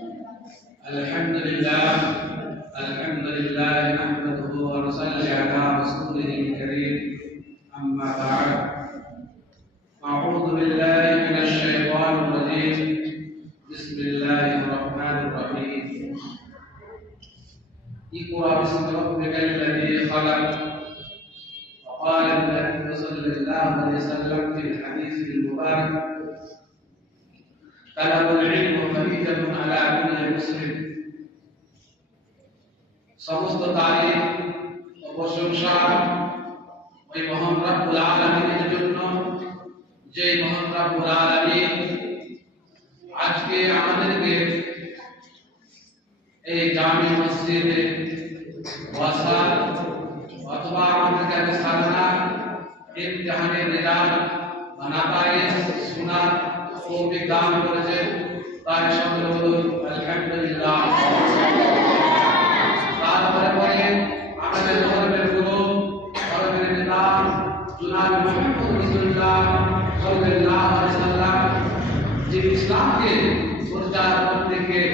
الحمد لله الحمد لله نحمده ونصلي على رسوله الكريم أما بعد أعوذ بالله من الشيطان الرجيم بسم الله الرحمن الرحيم اقرأ باسم ربك الذي خلق وقال النبي صلى الله عليه وسلم في الحديث المبارك طلب العلم فريضة على كل مسلم সমস্ত তারিফ ও প্রশংসা ওই মহান রব্বুল আলামিনের জন্য যে মহান রব্বুল আলামিন আজকে আমাদেরকে এই জামি মসজিদে বসা অথবা আমাদেরকে সাধনা ইমতিহানের রেজাল্ট বানাতায় শোনার তৌফিক দান করেছেন তাই সকলে বলুন আলহামদুলিল্লাহ। তারপরে পরে আমাদের ধর্মের গুরু ধর্মের নেতা জনাব মুহাম্মদ রাসূলুল্লাহ সাল্লাল্লাহু আলাইহি ওয়াসাল্লাম যে ইসলামকে প্রচার করতে গিয়ে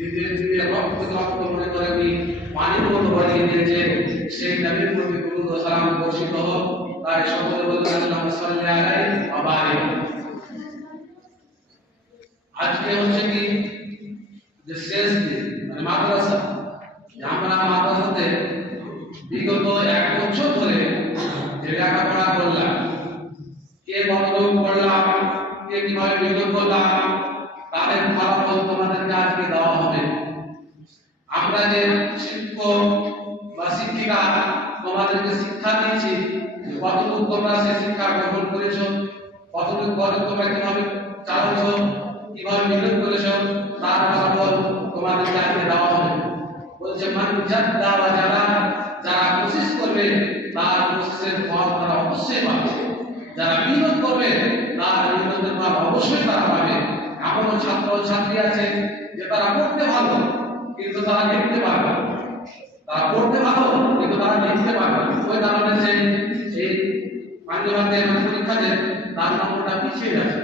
নিজের রক্ত মনে করেনি পানির মতো বানিয়ে দিয়েছেন সেই নবীর প্রতি দুরূদ ও সালাম বর্ষিত হোক তাই সকলে বলুন আল্লাহুম্মা সাল্লি আলাইহি ওয়া বারিক। আজকে হচ্ছে কি যে শেষ দিন মানে মাদ্রাসা আমরা মাদ্রাসাতে বিগত 1 বছর ধরে যে লেখাপড়া করলাম কে কতটুকু পড়লাম কে কিভাবে বিগত করলাম তাদের ফলাফল তোমাদেরকে আজকে দেওয়া হবে। আমরা যে শিক্ষক বা শিক্ষিকা তোমাদেরকে শিক্ষা দিয়েছি কতটুকু তোমরা সেই শিক্ষা গ্রহণ করেছো কতটুকু তোমরা কিভাবে চালাচ্ছ কিভাবে বিগত করেছো তার ফলাফল তোমাদেরকে আজকে দেওয়া হবে। বলছে মান জাদ্দা ওয়া জারা যারা কোশিশ করবে তার কোশিশের ফল তারা অবশ্যই পাবে, যারা মেহনত করবে তার মেহনতের ফল অবশ্যই তারা পাবে। এমন ছাত্র ছাত্রী আছে যে তারা পড়তে ভালো কিন্তু তারা লিখতে পারবে না, তারা পড়তে ভালো কিন্তু তারা লিখতে পারবে না, ওই কারণে সেই পাঞ্জাবের পরীক্ষাতে তার নম্বরটা পিছিয়ে যাচ্ছে।